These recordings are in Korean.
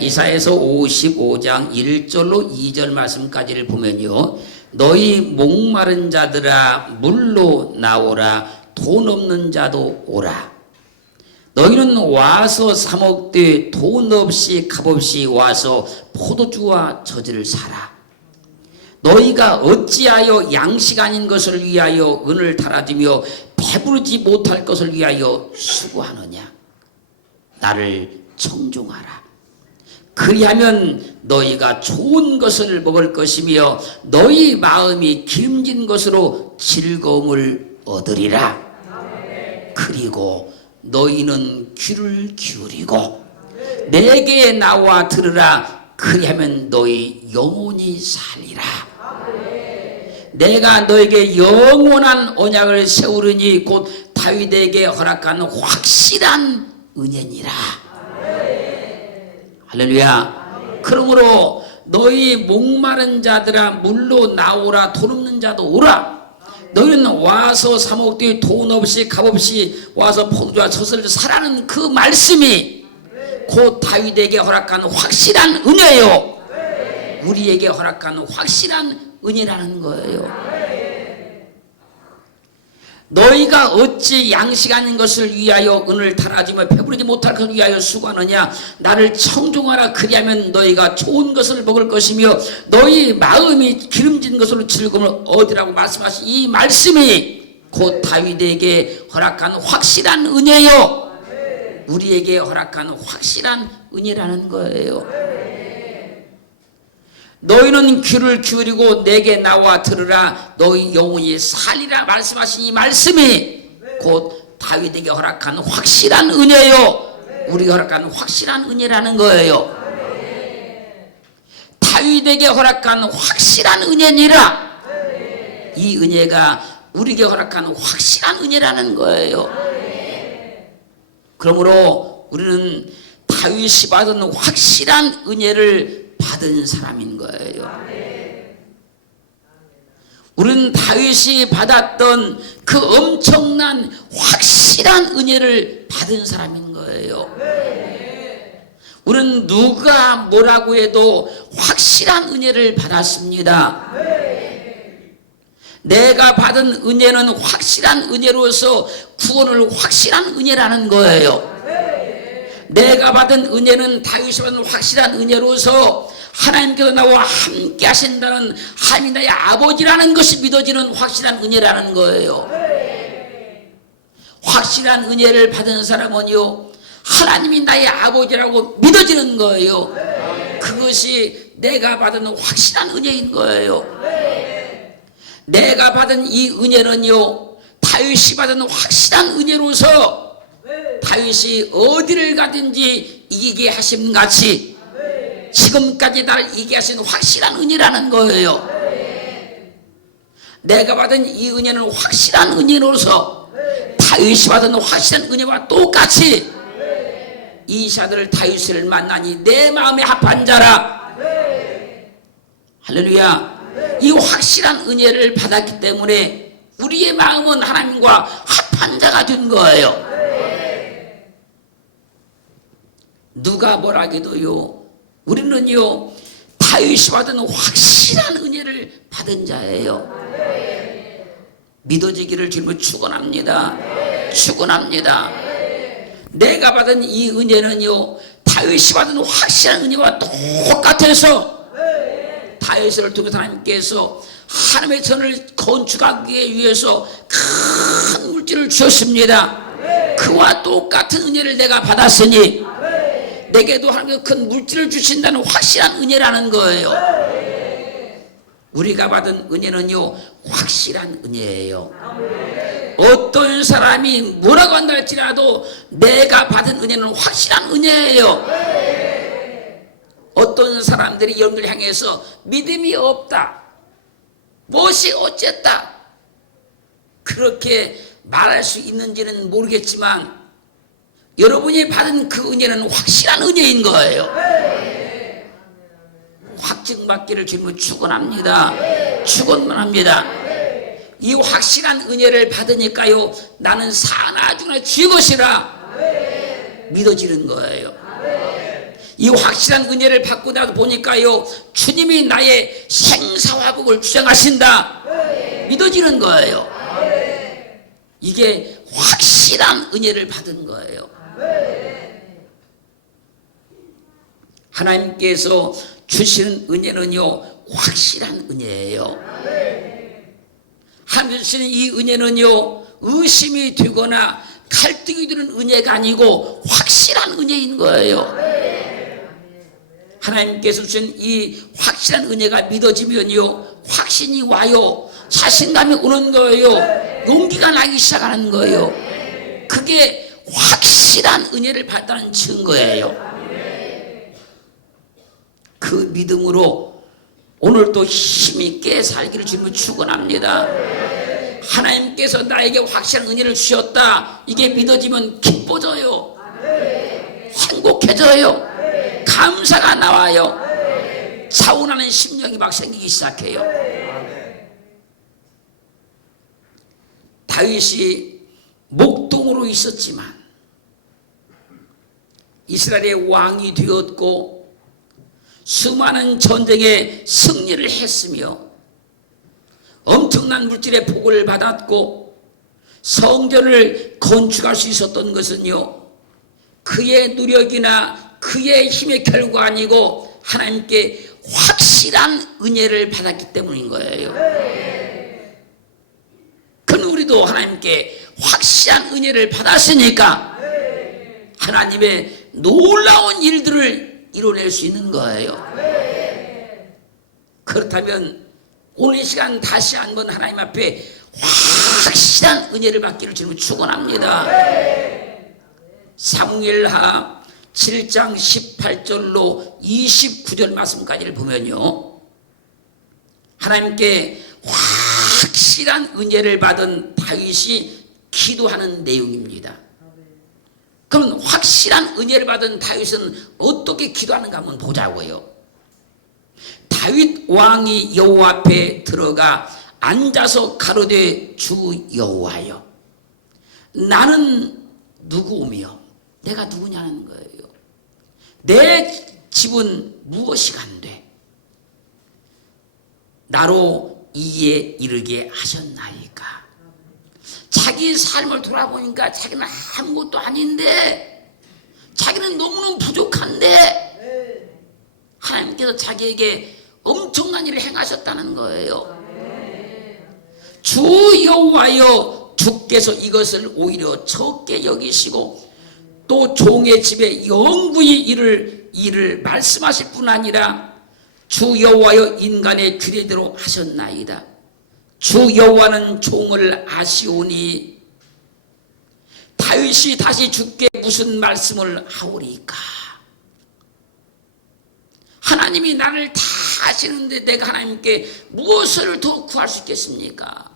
이사야서 55장 1절로 2절 말씀까지를 보면요, 너희 목마른 자들아 물로 나오라, 돈 없는 자도 오라. 너희는 와서 사 먹되 돈 없이 값없이 와서 포도주와 저지를 사라. 너희가 어찌하여 양식 아닌 것을 위하여 은을 달아주며 배부르지 못할 것을 위하여 수고하느냐. 나를 청종하라. 그리하면 너희가 좋은 것을 먹을 것이며 너희 마음이 기름진 것으로 즐거움을 얻으리라. 그리고 너희는 귀를 기울이고 내게 나와 들으라. 그리하면 너희 영원히 살리라. 내가 너에게 영원한 언약을 세우리니 곧 다윗에게 허락한 확실한 은혜니라. 할렐루야. 그러므로 너희 목마른 자들아 물로 나오라, 돈 없는 자도 오라. 너희는 와서 사 먹되 돈 없이 값없이 와서 포도주와 젖을 사라는 그 말씀이 곧 다윗에게 허락한 확실한 은혜요, 우리에게 허락한 확실한 은혜라는 거예요. 너희가 어찌 양식 아닌 것을 위하여 은을 달아주며 배부르지 못할 것을 위하여 수고하느냐. 나를 청종하라. 그리하면 너희가 좋은 것을 먹을 것이며 너희 마음이 기름진 것으로 즐거움을 얻으라고 말씀하신 이 말씀이 곧 다윗에게 허락한 확실한 은혜요, 우리에게 허락한 확실한 은혜라는 거예요. 너희는 귀를 기울이고 내게 나와 들으라. 너희 영혼이 살리라 말씀하신 이 말씀이 곧 다윗에게 허락한 확실한 은혜요, 우리가 허락한 확실한 은혜라는 거예요. 다윗에게 허락한 확실한 은혜니라. 이 은혜가 우리에게 허락한 확실한 은혜라는 거예요. 그러므로 우리는 다윗이 받은 확실한 은혜를 받은 사람인 거예요. 우리는 다윗이 받았던 그 엄청난 확실한 은혜를 받은 사람인 거예요. 우리는 누가 뭐라고 해도 확실한 은혜를 받았습니다. 내가 받은 은혜는 확실한 은혜로서 구원을 확실한 은혜라는 거예요. 내가 받은 은혜는 다윗이 받은 확실한 은혜로서 하나님께서 나와 함께 하신다는 하나님이 나의 아버지라는 것이 믿어지는 확실한 은혜라는 거예요. 확실한 은혜를 받은 사람은요, 하나님이 나의 아버지라고 믿어지는 거예요. 그것이 내가 받은 확실한 은혜인 거예요. 내가 받은 이 은혜는요, 다윗이 받은 확실한 은혜로서 다윗이 어디를 가든지 이기게 하심 같이 지금까지 나를 이기게 하신 확실한 은혜라는 거예요. 내가 받은 이 은혜는 확실한 은혜로서 다윗이 받은 확실한 은혜와 똑같이 이 자들을 다윗을 만나니 내 마음에 합한 자라. 할렐루야. 이 확실한 은혜를 받았기 때문에 우리의 마음은 하나님과 합한 자가 된 거예요. 누가 뭐라기도요, 우리는요 다윗이 받은 확실한 은혜를 받은 자예요. 믿어지기를 주님을 축원합니다. 축원합니다. 내가 받은 이 은혜는요 다윗이 받은 확실한 은혜와 똑같아서 다윗을 통해서 하나님께서 하나님의 전을 건축하기 위해서 큰 물질을 주셨습니다. 그와 똑같은 은혜를 내가 받았으니 내게도 하나님께서 큰 물질을 주신다는 확실한 은혜라는 거예요. 우리가 받은 은혜는요 확실한 은혜예요. 어떤 사람이 뭐라고 한다 할지라도 내가 받은 은혜는 확실한 은혜예요. 어떤 사람들이 여러분들 향해서 믿음이 없다, 무엇이 어쨌다, 그렇게 말할 수 있는지는 모르겠지만 여러분이 받은 그 은혜는 확실한 은혜인 거예요. 확증받기를 주님은 축원합니다. 축원만 합니다. 이 확실한 은혜를 받으니까요 나는 사나 죽으나 주의 것이라 믿어지는 거예요. 이 확실한 은혜를 받고 나서 보니까요, 주님이 나의 생사화복을 주장하신다. 믿어지는 거예요. 이게 확실한 은혜를 받은 거예요. 하나님께서 주시는 은혜는요, 확실한 은혜예요. 하나님 주시는 이 은혜는요, 의심이 되거나 갈등이 되는 은혜가 아니고 확실한 은혜인 거예요. 하나님께서 주신 이 확실한 은혜가 믿어지면요, 확신이 와요. 자신감이 오는 거예요. 용기가 나기 시작하는 거예요. 그게 확실한 은혜를 받았다는 증거예요. 그 믿음으로 오늘도 힘있게 살기를 주님을 축원합니다. 하나님께서 나에게 확실한 은혜를 주셨다. 이게 믿어지면 기뻐져요. 행복해져요. 감사가 나와요. 차분하는 심령이 막 생기기 시작해요. 다윗이 목동으로 있었지만 이스라엘의 왕이 되었고 수많은 전쟁에 승리를 했으며 엄청난 물질의 복을 받았고 성전을 건축할 수 있었던 것은요, 그의 노력이나 그의 힘의 결과 아니고 하나님께 확실한 은혜를 받았기 때문인 거예요. 그럼 우리도 하나님께 확실한 은혜를 받았으니까 하나님의 놀라운 일들을 이뤄낼 수 있는 거예요. 그렇다면 오늘 이 시간 다시 한번 하나님 앞에 확실한 은혜를 받기를 주님을 축원합니다. 사무엘하 7장 18절로 29절 말씀까지를 보면요, 하나님께 확실한 은혜를 받은 다윗이 기도하는 내용입니다. 그럼 확실한 은혜를 받은 다윗은 어떻게 기도하는가 한번 보자고요. 다윗 왕이 여호와 앞에 들어가 앉아서 가로되 주 여호와여, 나는 누구오며 내가 누구냐는 거예요. 내 집은 무엇이간데 나로 이에 이르게 하셨나이까. 자기 삶을 돌아보니까 자기는 아무것도 아닌데, 자기는 너무너무 부족한데 하나님께서 자기에게 엄청난 일을 행하셨다는 거예요. 주 여호와여, 주께서 이것을 오히려 적게 여기시고 또 종의 집에 영구히 이를 말씀하실 뿐 아니라 주 여호와여 인간의 규례대로 하셨나이다. 주 여호와는 종을 아시오니 다윗이 다시 주께 무슨 말씀을 하오리까. 하나님이 나를 다 아시는데 내가 하나님께 무엇을 더 구할 수 있겠습니까?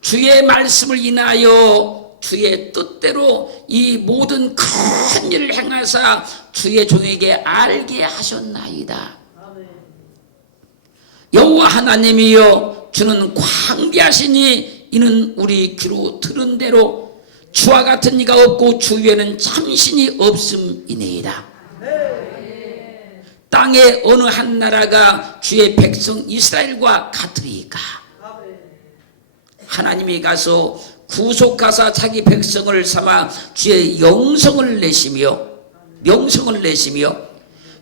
주의 말씀을 인하여 주의 뜻대로 이 모든 큰 일을 행하사 주의 종에게 알게 하셨나이다. 여호와 하나님이여, 주는 광대하시니 이는 우리 귀로 들은 대로 주와 같은 이가 없고 주 위에는 참신이 없음이니이다. 땅의 어느 한 나라가 주의 백성 이스라엘과 같으리까. 하나님이 가서 구속하사 자기 백성을 삼아 주의 명성을 내시며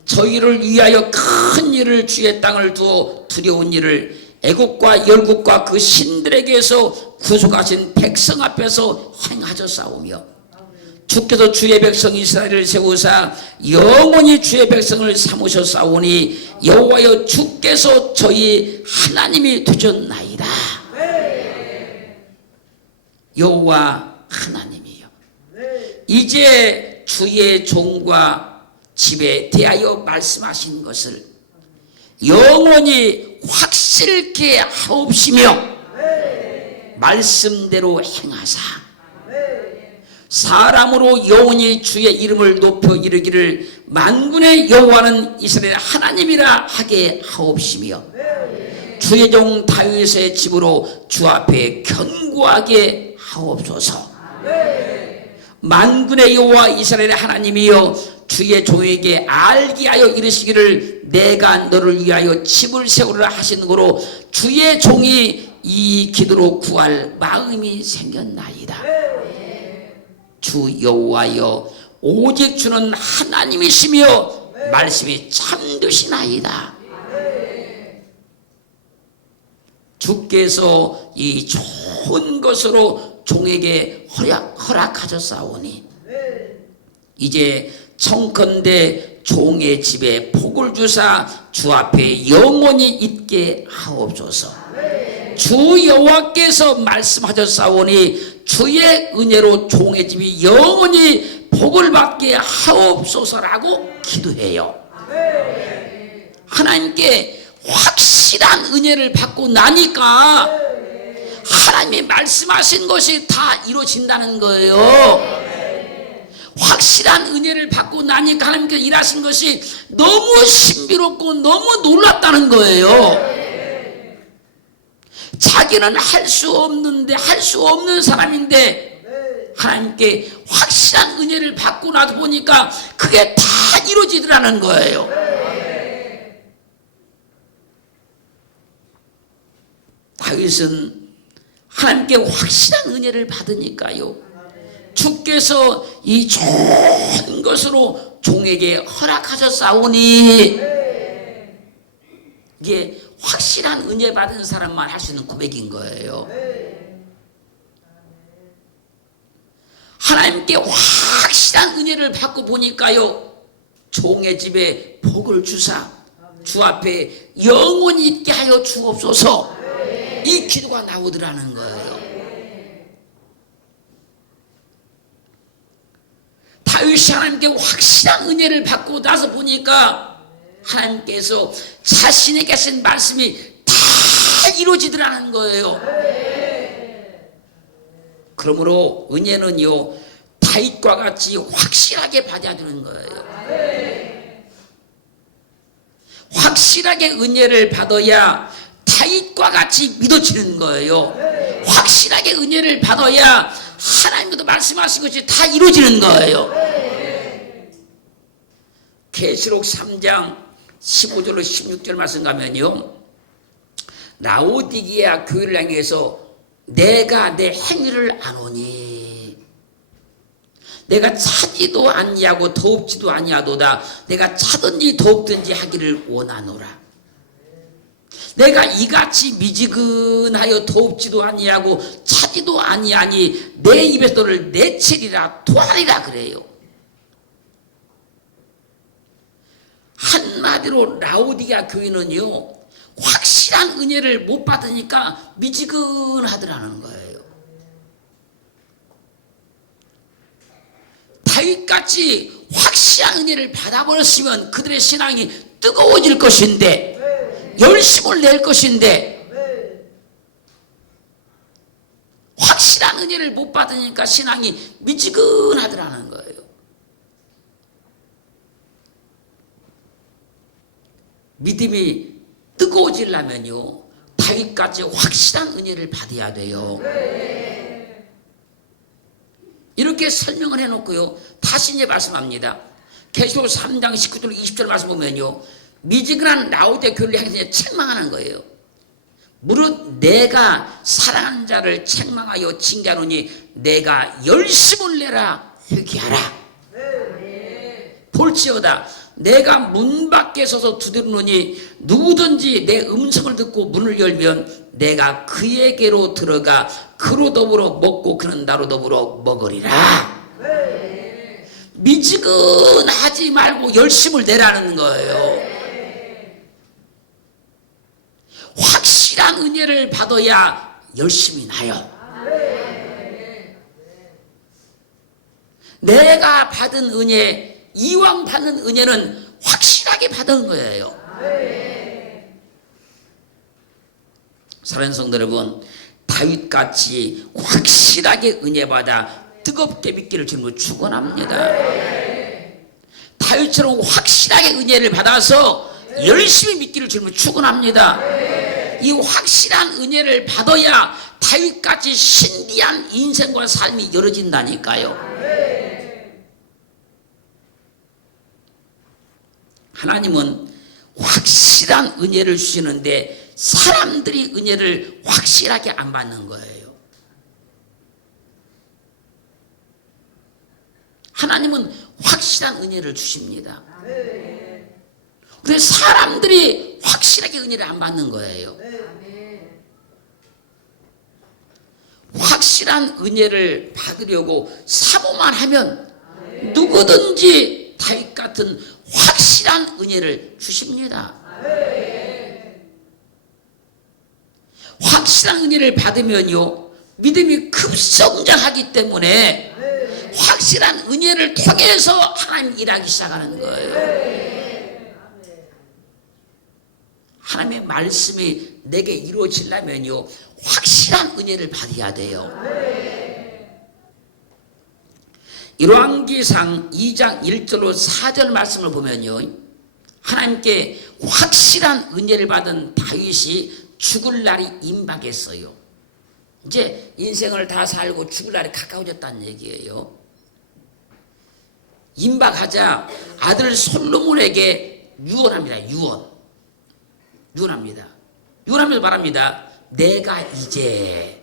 저희를 위하여 큰 일을 주의 땅을 두어 두려운 일을 애국과 열국과 그 신들에게서 구속하신 백성 앞에서 행하셨사오며 주께서 주의 백성 이스라엘을 세우사 영원히 주의 백성을 삼으셨사오니 여호와여, 주께서 저희 하나님이 되셨나이다. 여호와 하나님이요, 이제 주의 종과 집에 대하여 말씀하신 것을 영원히 확실케 하옵시며 말씀대로 행하사 사람으로 영원히 주의 이름을 높여 이르기를 만군의 여호와는 이스라엘 하나님이라 하게 하옵시며 주의 종 다윗의 집으로 주 앞에 견고하게 하옵소서. 만군의 여호와 이스라엘의 하나님이여, 주의 종에게 알게 하여 이르시기를 내가 너를 위하여 집을 세우리라 하시는 거로 주의 종이 이 기도로 구할 마음이 생겼나이다. 주 여호와여 오직 주는 하나님이시며 말씀이 참되시나이다. 주께서 이 좋은 것으로 종에게 허락하셨사오니 이제 청컨대 종의 집에 복을 주사 주 앞에 영원히 있게 하옵소서. 주 여호와께서 말씀하셨사오니 주의 은혜로 종의 집이 영원히 복을 받게 하옵소서라고 기도해요. 하나님께 확실한 은혜를 받고 나니까 하나님이 말씀하신 것이 다 이루어진다는 거예요. 확실한 은혜를 받고 나니까 하나님께서 일하신 것이 너무 신비롭고 너무 놀랍다는 거예요. 자기는 할 수 없는데 할 수 없는 사람인데 하나님께 확실한 은혜를 받고 나서 보니까 그게 다 이루어지더라는 거예요. 다윗은 하나님께 확실한 은혜를 받으니까요. 주께서 이 좋은 것으로 종에게 허락하셨사오니 이게 확실한 은혜 받은 사람만 할 수 있는 고백인 거예요. 하나님께 확실한 은혜를 받고 보니까요. 종의 집에 복을 주사 주 앞에 영원히 있게 하여 주옵소서. 이 기도가 나오더라는 거예요. 다윗이 하나님께 확실한 은혜를 받고 나서 보니까 하나님께서 자신에게 하신 말씀이 다 이루어지더라는 거예요. 그러므로 은혜는요 다윗과 같이 확실하게 받아야 되는 거예요. 확실하게 은혜를 받아야 다윗과 같이 믿어지는 거예요. 확실하게 은혜를 받아야 하나님께서 말씀하신 것이 다 이루어지는 거예요. 계시록 3장 15절로 16절 말씀 가면요. 라오디게아 교회를 향해서 내가 내 행위를 아노니 내가 차지도 아니하고 더웁지도 아니하도다. 내가 차든지 더웁든지 하기를 원하노라. 내가 이같이 미지근하여 더웁지도 아니하고 차지도 아니하니 내 입에서 너를 내치리라 토하리라 그래요. 한마디로 라오디게아 교회는요 확실한 은혜를 못 받으니까 미지근하더라는 거예요. 다윗같이 확실한 은혜를 받아버렸으면 그들의 신앙이 뜨거워질 것인데 열심을 낼 것인데 확실한 은혜를 못 받으니까 신앙이 미지근하더라는 거예요. 믿음이 뜨거워지려면요 다윗같이 확실한 은혜를 받아야 돼요. 이렇게 설명을 해놓고요 다시 이제 말씀합니다. 계시록 3장 19절 20절 말씀 보면요 미지근한 라오디게아 교회를 향해서 책망하는 거예요. 무릇 내가 사랑하는 자를 책망하여 징계하노니 내가 열심을 내라 회개하라. 볼지어다 내가 문 밖에 서서 두드리노니 누구든지 내 음성을 듣고 문을 열면 내가 그에게로 들어가 그로 더불어 먹고 그는 나로 더불어 먹으리라. 미지근하지 말고 열심을 내라는 거예요. 확실한 은혜를 받아야 열심히 나요. 내가 받은 은혜, 이왕 받는 은혜는 확실하게 받은 거예요. 사랑하는 성도 여러분, 다윗같이 확실하게 은혜 받아 뜨겁게 믿기를 주님으로 축원합니다. 다윗처럼 확실하게 은혜를 받아서 열심히 믿기를 주님으로 축원합니다. 이 확실한 은혜를 받아야 다윗같이 신비한 인생과 삶이 열어진다니까요. 하나님은 확실한 은혜를 주시는데 사람들이 은혜를 확실하게 안 받는 거예요. 하나님은 확실한 은혜를 주십니다. 그런데 사람들이 확실하게 은혜를 안 받는 거예요. 확실한 은혜를 받으려고 사모만 하면 누구든지 다윗 같은 확실한 은혜를 주십니다. 확실한 은혜를 받으면요, 믿음이 급성장하기 때문에 확실한 은혜를 통해서 하나님 일하기 시작하는 거예요. 하나님의 말씀이 내게 이루어지려면요, 확실한 은혜를 받아야 돼요. 열왕기상 2장 1절로 4절 말씀을 보면요, 하나님께 확실한 은혜를 받은 다윗이 죽을 날이 임박했어요. 이제 인생을 다 살고 죽을 날이 가까워졌다는 얘기예요. 임박하자 아들 솔로몬에게 유언합니다. 유언합니다. 유언하면서 말합니다. 내가 이제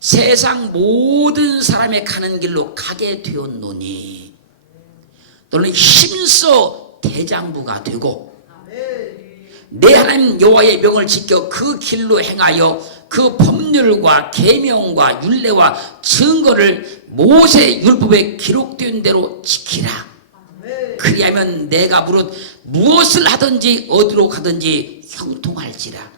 세상 모든 사람의 가는 길로 가게 되었노니 너는 힘써 대장부가 되고 내 하나님 여호와의 명을 지켜 그 길로 행하여 그 법률과 계명과 율례와 증거를 모세 율법에 기록된 대로 지키라. 그리하면 내가 무엇을 하든지 어디로 가든지 형통할지라.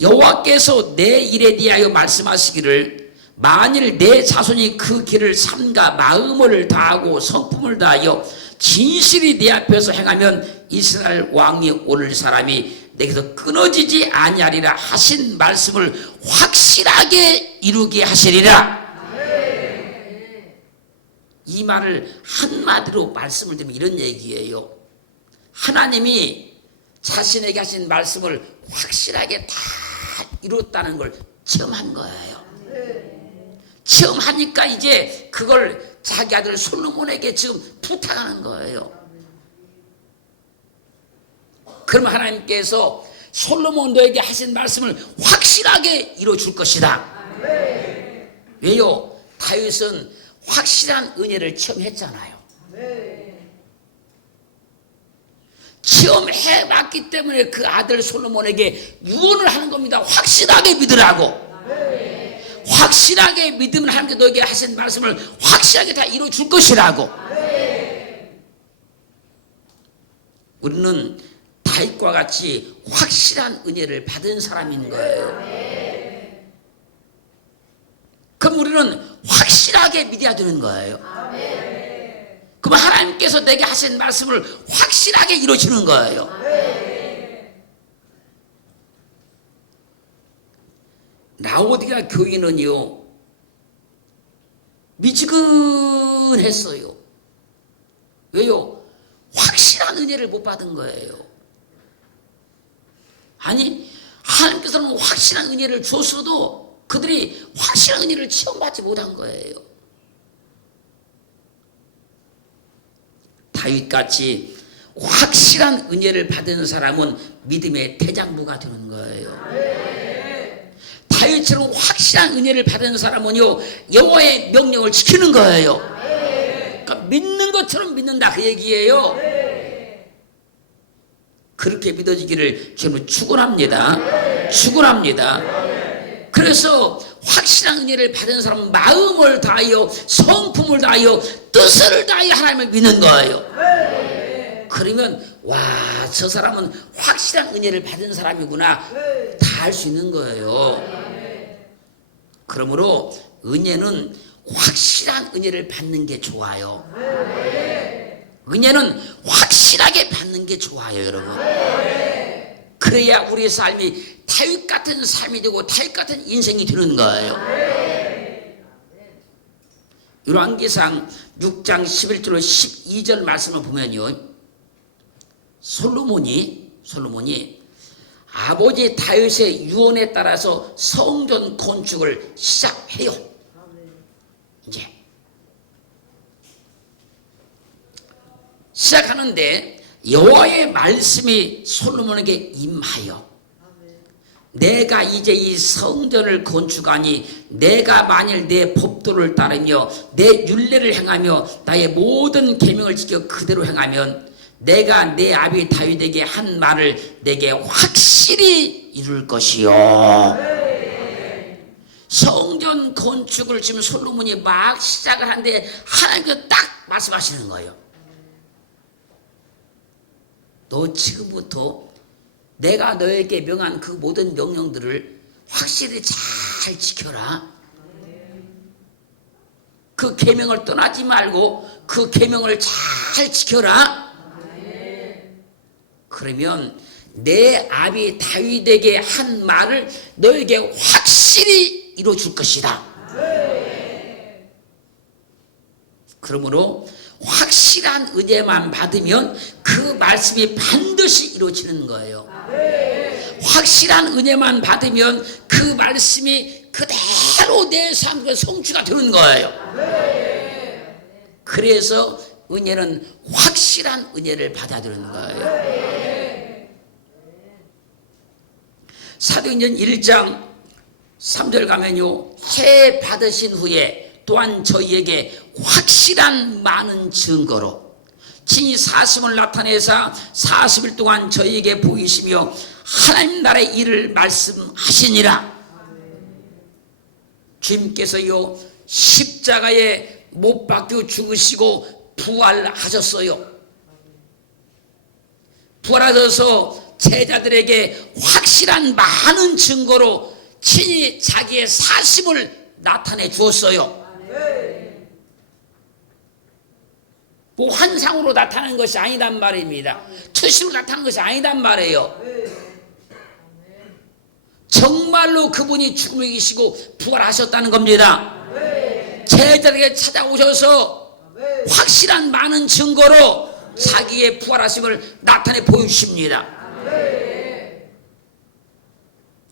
여호와께서 내 일에 대하여 말씀하시기를 만일 내 자손이 그 길을 삼가 마음을 다하고 성품을 다하여 진실이 내 앞에서 행하면 이스라엘 왕이 오를 사람이 내게서 끊어지지 아니하리라 하신 말씀을 확실하게 이루게 하시리라. 이 말을 한마디로 말씀을 드리면 이런 얘기예요. 하나님이 자신에게 하신 말씀을 확실하게 다 이뤘다는 걸 체험한 거예요. 체험하니까 이제 그걸 자기 아들 솔로몬에게 지금 부탁하는 거예요. 그럼 하나님께서 솔로몬 너에게 하신 말씀을 확실하게 이루어줄 것이다. 왜요? 다윗은 확실한 은혜를 체험했잖아요. 체험해봤기 때문에 그 아들 솔로몬에게 유언을 하는 겁니다. 확실하게 믿으라고. 확실하게 믿으면 하나님께 너에게 하신 말씀을 확실하게 다 이루어줄 것이라고. 우리는 다윗과 같이 확실한 은혜를 받은 사람인 거예요. 그럼 우리는 확실하게 믿어야 되는 거예요. 그럼 하나님께서 내게 하신 말씀을 확실하게 이루어지는 거예요. 라오디가 교인은요, 미지근했어요. 왜요? 확실한 은혜를 못 받은 거예요. 아니, 하나님께서는 확실한 은혜를 줬어도 그들이 확실한 은혜를 체험받지 못한 거예요. 다윗같이 확실한 은혜를 받은 사람은 믿음의 대장부가 되는 거예요. 다윗처럼 확실한 은혜를 받은 사람은요, 여호와의 명령을 지키는 거예요. 그러니까 믿는 것처럼 믿는다 그 얘기예요. 그렇게 믿어지기를 저는 축원합니다. 축원합니다. 그래서 확실한 은혜를 받은 사람은 마음을 다하여 성품을 다하여 뜻을 다하여 하나님을 믿는 거예요. 그러면 와, 저 사람은 확실한 은혜를 받은 사람이구나 다 알 수 있는 거예요. 그러므로 은혜는 확실한 은혜를 받는 게 좋아요. 은혜는 확실하게 받는 게 좋아요, 여러분. 그래야 우리의 삶이 다윗 같은 삶이 되고 다윗 같은 인생이 되는 거예요. 열왕기상 6장 11절로 12절 말씀을 보면요, 솔로몬이 아버지 다윗의 유언에 따라서 성전 건축을 시작해요. 이제 시작하는데 여호와의 말씀이 솔로몬에게 임하여 내가 이제 이 성전을 건축하니 내가 만일 내 법도를 따르며 내 율례를 행하며 나의 모든 계명을 지켜 그대로 행하면 내가 내 아비 다윗에게 한 말을 내게 확실히 이룰 것이요. 성전 건축을 지금 솔로몬이 막 시작을 하는데 하나님께서 딱 말씀하시는 거예요. 너 지금부터 내가 너에게 명한 그 모든 명령들을 확실히 잘 지켜라. 그 계명을 떠나지 말고 그 계명을 잘 지켜라. 그러면 내 아비 다윗에게 한 말을 너에게 확실히 이루어줄 것이다. 그러므로 확실한 은혜만 받으면 그 말씀이 반드시 이루어지는 거예요. 확실한 은혜만 받으면 그 말씀이 그대로 내 삶의 성취가 되는 거예요. 그래서 은혜는 확실한 은혜를 받아들이는 거예요. 사도행전 1장 3절 가면요, 해 받으신 후에 또한 저희에게 확실한 많은 증거로 친히 사심을 나타내사 40일 동안 저희에게 보이시며 하나님 나라의 일을 말씀하시니라. 주님께서요 십자가에 못 박혀 죽으시고 부활하셨어요. 부활하셔서 제자들에게 확실한 많은 증거로 친히 자기의 사심을 나타내 주었어요. 뭐 환상으로 나타나는 것이 아니단 말입니다. 투시로 나타나는 것이 아니단 말이에요. 정말로 그분이 죽음을 이기시고 부활하셨다는 겁니다. 제자들에게 찾아오셔서 확실한 많은 증거로 자기의 부활하심을 나타내 보여주십니다.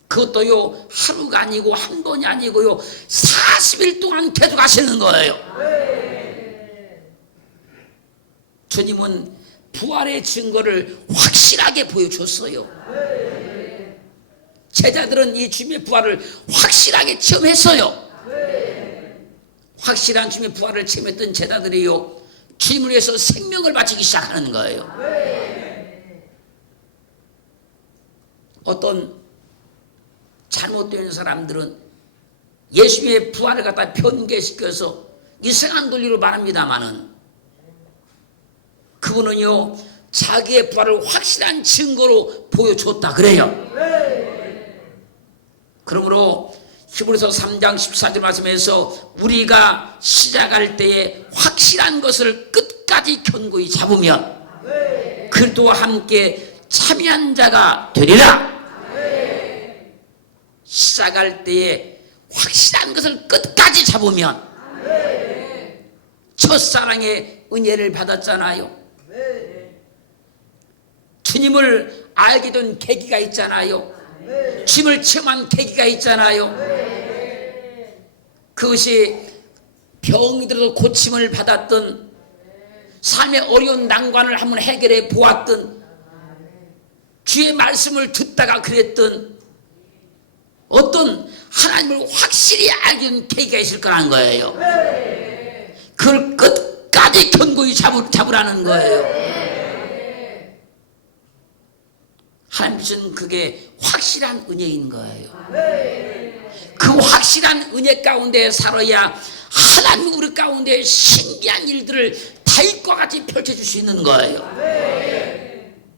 그것도요 하루가 아니고 한 번이 아니고요 40일 동안 계속 하시는 거예요. 주님은 부활의 증거를 확실하게 보여줬어요. 제자들은 이 주님의 부활을 확실하게 체험했어요. 확실한 주님의 부활을 체험했던 제자들이요 주님을 위해서 생명을 바치기 시작하는 거예요. 어떤 잘못된 사람들은 예수님의 부활을 갖다 변개시켜서 이상한 논리로 말합니다마는 그분은요 자기의 부활을 확실한 증거로 보여줬다 그래요. 그러므로 히브리서 3장 14절 말씀에서 우리가 시작할 때에 확실한 것을 끝까지 견고히 잡으면 그리스도와 함께 참여한 자가 되리라. 시작할 때에 확실한 것을 끝까지 잡으면 첫사랑의 은혜를 받았잖아요. 주님을 알게 된 계기가 있잖아요. 주님을 체험한 계기가 있잖아요. 그것이 병이 들어서 고침을 받았던 삶의 어려운 난관을 한번 해결해 보았던 주의 말씀을 듣다가 그랬던 어떤 하나님을 확실히 알게 된 계기가 있을 거라는 거예요. 그걸 끝까지 견고히 잡으라는 거예요. 하나님 주신 그게 확실한 은혜인 거예요. 그 확실한 은혜 가운데 살아야 하나님 우리 가운데 신기한 일들을 다윗과 같이 펼쳐줄 수 있는 거예요.